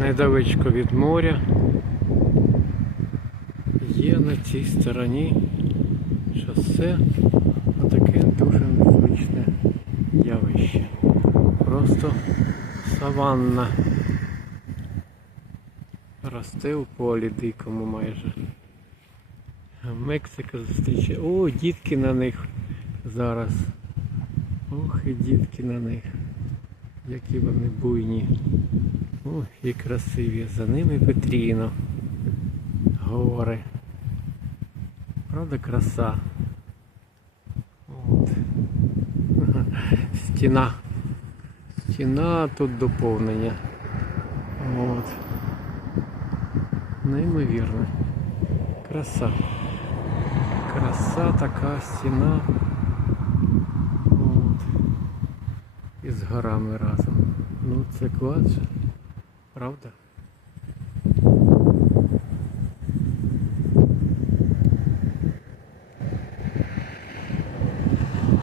Недалечко від моря. Є на цій стороні шосе таке дуже незвичне явище. Просто саванна. Росте у полі дикому майже. Мексика зустрічає. О, дітки на них зараз. Ох і дітки на них. Які вони буйні. Ох, і красиві. За ними Петріно. Гори. Правда краса. От. Стіна. Стіна тут доповнення. От. Неймовірно. Краса. Краса така стіна. От. І з горами разом. Ну це клас же. Правда?